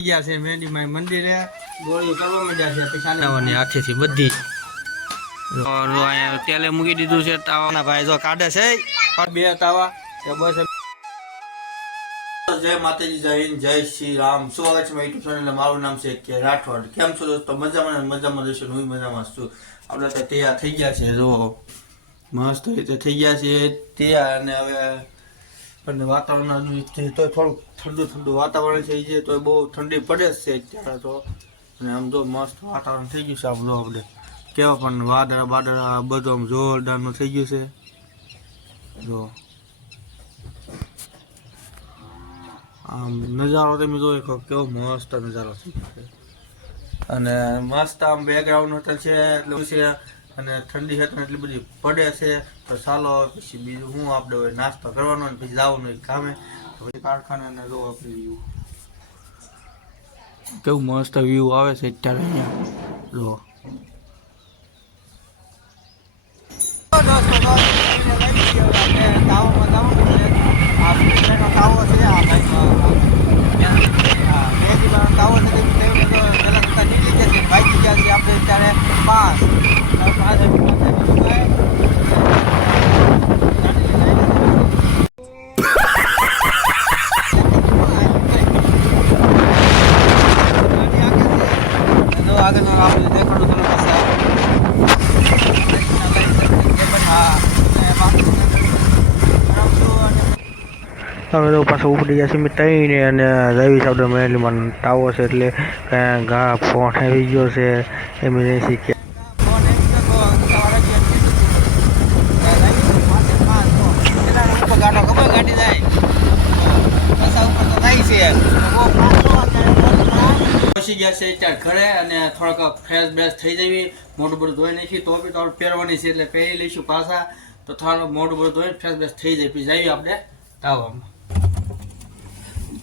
ગયા છે મહેંદીમાં મંદિરે ગોળીઓ કરવા માંડ્યા છે પૈસાની હાથેથી બધી. તેલે મૂકી દીધું છે તાવાના ભાઈ જો કાઢે છે. બે તાવા. કે બસ જય માતાજી જય હિન્દ જય શ્રી રામ. સ્વાગત છે મારું ચેનલ મારું નામ છે કે રાઠોડ. કેમ છો દોસ્તો? મજામાં મજામાં રહેશો હું મજામાં છું. આપણે તો તૈયાર થઈ ગયા છે જો મસ્ત રીતે થઈ ગયા છે તૈયાર અને હવે અને વાતાવરણ તો થોડુંક ઠંડુ ઠંડુ વાતાવરણ થઈ જાય તો બહુ ઠંડી પડે જ છે અત્યારે તો. અને આમ જો મસ્ત વાતાવરણ થઈ ગયું છે આમ જો આપણે. કેવા પણ વાદળા બાદળા બધું આમ જોરદારનું થઈ ગયું છે. જો. આમ નજારો તમે જોઈ શકો, કેવો મસ્ત નજારો થઈ ગયો છે. અને મસ્ત આમ બેકગ્રાઉન્ડ હોટલ છે, એટલું છે અને ઠંડી છે તો એટલી બધી પડે છે તો ચાલો પછી બીજું શું આપણે હવે નાસ્તો કરવાનો ને પછી જવાનું હોય કામે પછી કારખાને જો આપણે વ્યૂ કેવું મસ્ત વ્યૂ આવે છે અત્યારે અહીંયા જો આગળ આપણે દેખાડું તમને હવે તો પાછું ઉપડી ગયા છે મેં તઈને અને રવિ સાહેબ મેલીમાં ટાવો છે એટલે ઘા ફોન આવી ગયો છે. એમ નહીં શીખ્યા. પહોંચી ગયા છે ત્યાં ઘરે અને થોડાક ફ્રેશ બ્રેશ થઈ જવી, મોઢું બધું ધોઈ નાખી, તો બી તમારે પહેરવાની છે એટલે પહેરી લઈશું પાછા. તો થોડું મોઢું બધું ધોઈ ફ્રેશ બ્રેશ થઈ જાય, પછી જઈએ આપણે તાવામાં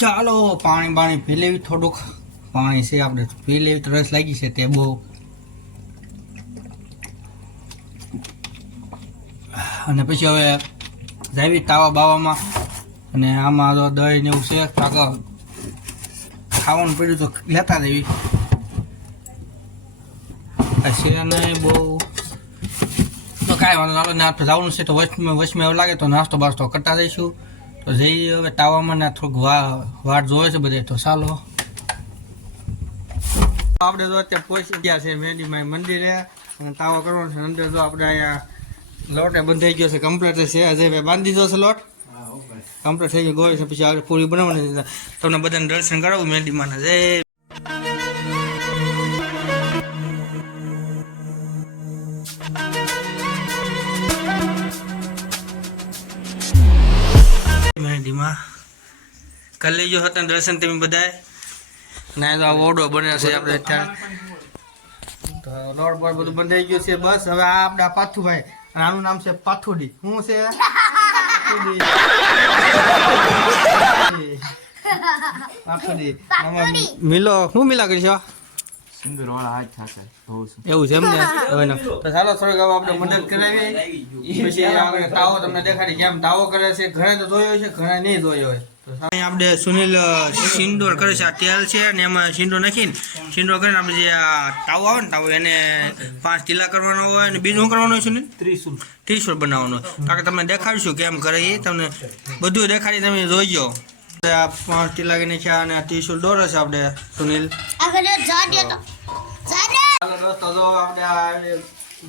ચાલો, પાણી બાણી પી લેવી થોડુંક પાણી છે આપણે. પી લેવી તરસ લાગી છે તે બહુ. અને પછી હવે જાવી તાવા બાવામાં. અને આમાં તો દહીં ને એવું છે, કાકા ખાવાનું પડ્યું તો લેતા દેવી છે નહીં બહુ. તો કાંઈ વાંધો આપણે જવાનું છે, તો વચમાં વચમાં એવું લાગે તો નાસ્તો બાસ્તો કરતા જઈશું. તો જઈએ હવે તાવામાં ના થોડુંક વાટ જોવે છે બધે તો ચાલો. આપણે તો અત્યારે પહોંચી ગયા છે મેડીમાં મંદિરે. અને તાવો કરવાનો છે અંદર તો આપણે અહીંયા લોટ બંધાઈ ગયો છે કમ્પ્લીટ છે. અજયભાઈ બાંધી દીધો છે લોટ. કમ્પ્લીટ થઈ ગયો ગોળ છે પછી આગળ પૂરી બનાવવાની તમને બધાને દર્શન કરાવું મેંદીમાં જય કરી લેજો હતા દર્શન તમે બધાએ ના તો આ ઓડો બન્યો છે આપણે અત્યારે. તો લોડ બોડ બધું બંધાઈ ગયું છે બસ. હવે આ આપણા પાથુભાઈ. અને આનું નામ છે પાથુડી. શું છે? પાથુડી. મિલો શું મિલા કરશો એવું છે એમ ને? હવે તો ચાલો થોડીક હવે આપણે મદદ કરાવી. પછી આપણે તાવો તમને દેખાડી. કેમ તાવો કરે છે? ઘણા તો જોયો છે ઘણા નહીં જોયો હોય. આપણે સુનિલ સિંડોર કરે છે આ તેલ છે અને એમાં સિંડો નાખીને સિંડો કરીને આપણે જે આ તાવ આવે ને તાવ એને પાંચ ટીલા કરવાનો હોય અને બીજું શું કરવાનું હોય સુનિલ? ત્રિશુલ. ત્રિશુલ બનાવવાનો કારણ કે તમે દેખાડશું કેમ કરે એ તમને બધું દેખાડી તમે જોઈજો આ પાંચ ટીલા કરીને છે અને ત્રિશુલ દોરે છે આપણે સુનિલ. આપણે આ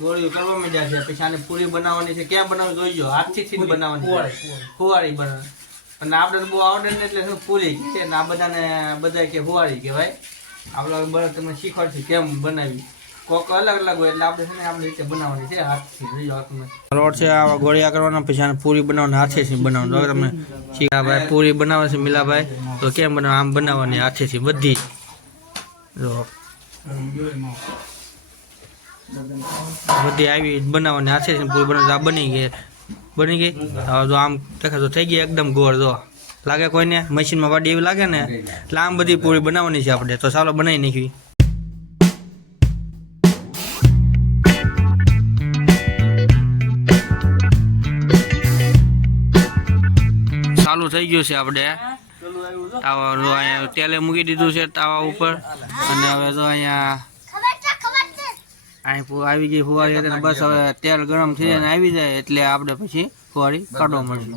ગોળીઓ કરવા માંડ્યા છે પછી આને પૂરી બનાવવાની છે. ક્યાં બનાવવી જોઈજો હાથથી બનાવવાની કુવાળી બનાવવાની. અને આપણે બહુ આવડે ને એટલે શું પૂરી છે ને આ બધાને બધા કે હોવાળી કહેવાય. આપણે બધા તમને શીખવાડશું કેમ બનાવી. કોક અલગ અલગ હોય એટલે આપણે છે ને આપણી રીતે બનાવવાની છે, હાથથી જોઈજો હાથમાં રોડ છે, આવા ગોળિયા કરવાના, પછી આને પૂરી બનાવવાની, હાથેથી બનાવવાનું. તમે શીખાભાઈ, પૂરી બનાવે છે મિલાભાઈ, તો કેમ બનાવ? આમ બનાવવાની હાથેથી બધી. જો. બધી આવી બનાવવાની હાથે છે પૂરી બનાવવાની આ બની ગઈ. બની ગઈ? હવે જો આમ દેખાતો થઈ ગઈ એકદમ ગોળ જો. લાગે કોઈને? મશીનમાં વાડી એવી લાગે ને? એટલે આમ બધી પૂરી બનાવવાની છે આપણે. તો ચાલો બનાવી નાખવી ચાલુ થઈ ગયું છે આપણે. તાવા જો અહીંયા તેલે મૂકી દીધું છે તાવા ઉપર. અને હવે જો અહીંયા ખબર છે ખબર છે અહીં ફુ- આવી ગઈ ફુવારી એટલે બસ હવે તેલ ગરમ થઈ જાય ને આવી જાય એટલે આપણે પછી ફુવારી કાઢવા મળશે.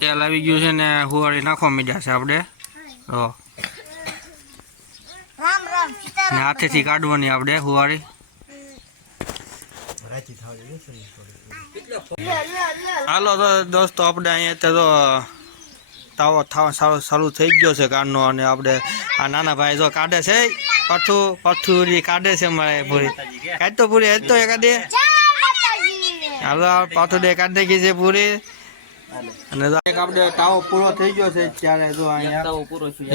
તેલ આવી ગયું છે ને ફુવારી નાખવા મીડ્યા છે આપણે. તો રામ રામ ને હાથેથી કાઢવાની આપણે ફુવારી હાલો તો દોસ્તો આપણે અહીંયા તો તાવો થવા સારો સારું થઈ ગયો છે કારનો અને આપણે આ નાના ભાઈ જો કાઢે છે પઠું પઠુરી કાઢે છે મારે પૂરી કાઢ તો પૂરી હેજ તો એકાદે હાલો પાછું ડે કાઢી નાખી છે પૂરી અને એક આપણે તાવો પૂરો થઈ ગયો છે ત્યારે જો અહીંયા.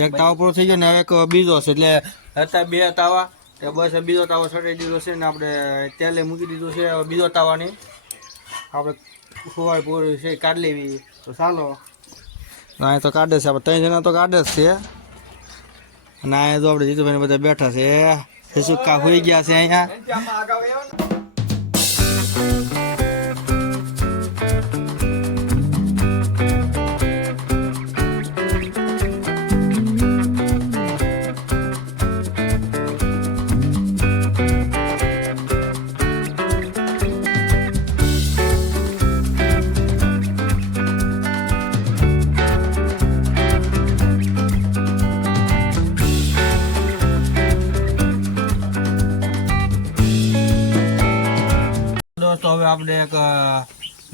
એક તાવો પૂરો થઈ ગયો ને હવે એક બીજો છે એટલે હતા બે તાવા. તે બસ બીજો તાવો ચડાવી દીધો છે ને આપણે તેલે મૂકી દીધું છે હવે બીજો તાવાની. આપણે ખુવાય પૂરી છે કાઢ લેવી. તો ચાલો. ના તો કાઢે છે આપણે ત્રણ જણા તો કાઢે જ છે. અને અહીંયા જો આપણે જીતુભાઈ બધા બેઠા છે. સુકા હોઈ ગયા છે અહીંયા? દોસ્તો હવે આપણે એક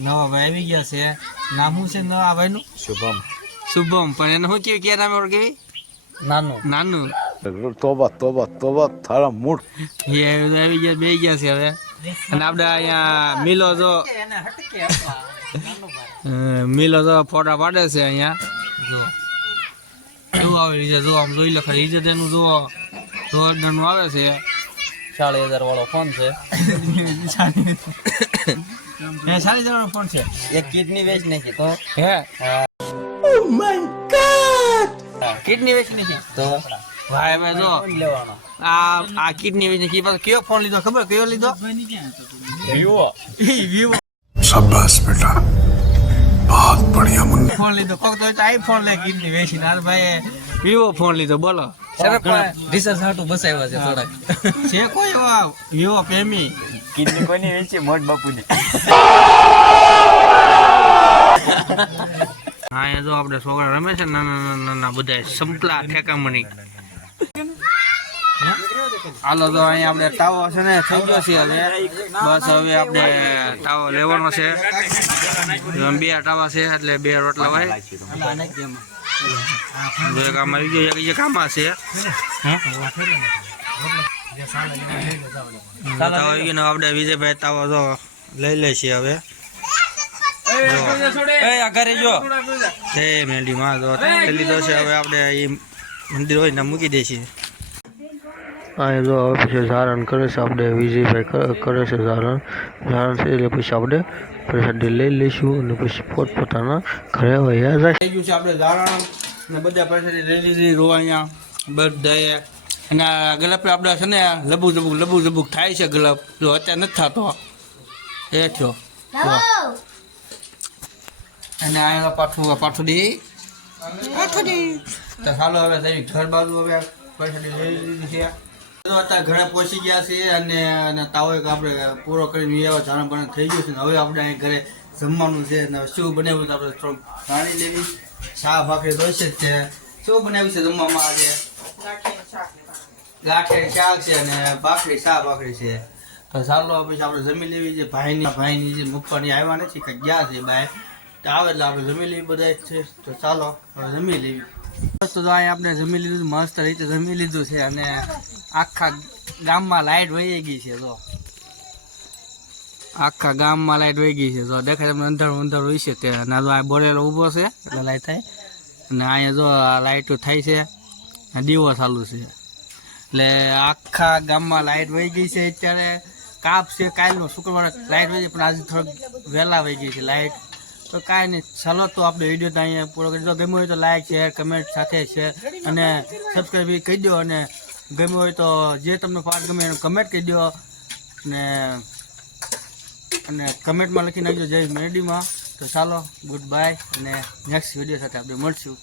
નવા ભાઈ આવી ગયા છે. નામ શું છે નવા ભાઈનું? શુભમ. શુભમ. પણ એને શું કયું ક્યાં નામે ઓળખી નાનું. નાનું. તોબા તોબા તોબા તારા મૂળ. એ આવી ગયા બે ગયા છે હવે. અને આપણે અહીંયા મિલો જો મિલો જો ફોટા પાડે છે અહીંયા. જો. કેવું આવે છે જો આમ જોઈ લખાય ઇજ્જત એનું જુઓ જોરદારનું આવે છે. ચાલીસ હજાર વાળો ફોન છે એ સારી જવાનો ફોન છે એક કિડની વેચ નાખી તો હે કિડની વેચી નાખી તો ભાઈ મેં જો લેવાનો આ આ કિડની વેચી નાખી પાછો કયો ફોન લીધો ખબર કયો લીધો વિવો વિવો શાબાશ બેટા બહુત બઢિયા મુન્ના ફોન લીધો કોક તો આઈફોન લે કિડની વેચીને હાલ ભાઈ વિવો ફોન લીધો બોલો. રિસર્ચ હાટું બસાવ્યા છે થોડાક. છે કોઈ એવા વિવો પ્રેમી? કિડની કોની વેચી મોટ બાપુની. હા એ જો આપણે છોકરા રમે છે નાના નાના નાના બધા સંપલા ઠેકામણી. હાલો તો અહીંયા આપણે તાવો છે ને થઈ ગયો છે હવે. બસ હવે આપણે તાવો લેવાનો છે. બે તાવા છે એટલે બે રોટલા હોય. એક આમાં આવી ગયો એક એક આમાં છે. તાવો આવી ગયો આપણે વિજયભાઈ તાવ તો લઈ લે છે હવે. એ ઘરે જો. જય મેંડી માં તો લીધો છે હવે આપણે એ મંદિર હોય ને મૂકી દઈશું અહીંયા જો હવે પછી ધારણ કરે છે આપણે વિજયભાઈ ભાઈ કરે છે ધારણ ધારણ છે એટલે પછી આપણે પ્રસાદી લઈ લઈશું અને પછી પોતપોતાના ઘરે વયા જાય. થઈ ગયું છે આપણે ધારણ ને બધા પ્રસાદી લઈ લીધી રોવાઅહીંયા બધાએ. અને આ ગલપ આપણે છે ને લબુ જબુક લબુ લબુક થાય છે ગલપ. જો અત્યારે નથી થતો. એ થયો. અને આ પાછું પાછું દે. પાછું દે. તો ચાલો હવે ઘર બાજુ હવે પૈસા લઈ લીધી છે. અત્યારે ઘરે પહોંચી ગયા છે અને તાવો એક આપણે પૂરો કરીને એવા જાણ પણ થઈ ગયું છે હવે આપણે અહીં ઘરે જમવાનું છે અને શું બનાવ્યું છે આપણે થોડુંક જાણી લેવી. શાક ભાખરી તો છે છે. શું બનાવ્યું છે જમવામાં આજે? ગાંઠિયા શાક છે અને ભાખરી શાક ભાખરી છે. તો ચાલો પછી આપણે જમી લેવી છે. ભાઈની ભાઈની જે મૂકવાની આવ્યા નથી કે ગયા છે બાય. તો આવે એટલે આપણે જમી લેવી બધા છે. તો ચાલો જમી લેવી. બસ તો અહીંયા આપણે જમી લીધું મસ્ત રીતે જમી લીધું છે અને આખા ગામમાં લાઈટ વહી ગઈ છે તો. આખા ગામમાં લાઈટ વહી ગઈ છે જો દેખાય તમને અંધારું અંધારું હોય છે તે અને જો આ બોરેલો ઊભો છે, એટલે લાઈટ થાય. અને અહીંયા જો લાઈટો થાય છે દીવો ચાલુ છે. એટલે આખા ગામમાં લાઈટ વહી ગઈ છે અત્યારે. કાપ છે કાલનો, શુક્રવારે લાઈટ વહી પણ આજે થોડોક વહેલા વહી ગઈ છે લાઈટ. તો કાંઈ નહીં, ચાલો તો આપણે વીડિયો તો અહીંયા પૂરો કરી દો ગમ્યું હોય તો લાઈક શેર કમેન્ટ સાથે શેર અને સબસ્ક્રાઈબ કહી દો અને ગમ્યું હોય તો જે તમને પાર્ટ ગમે એનું કમેન્ટ કહી દો અને અને કમેન્ટમાં લખી નાખજો જય મેરડીમાં. તો ચાલો ગુડ બાય અને નેક્સ્ટ વીડિયો સાથે આપણે મળશું.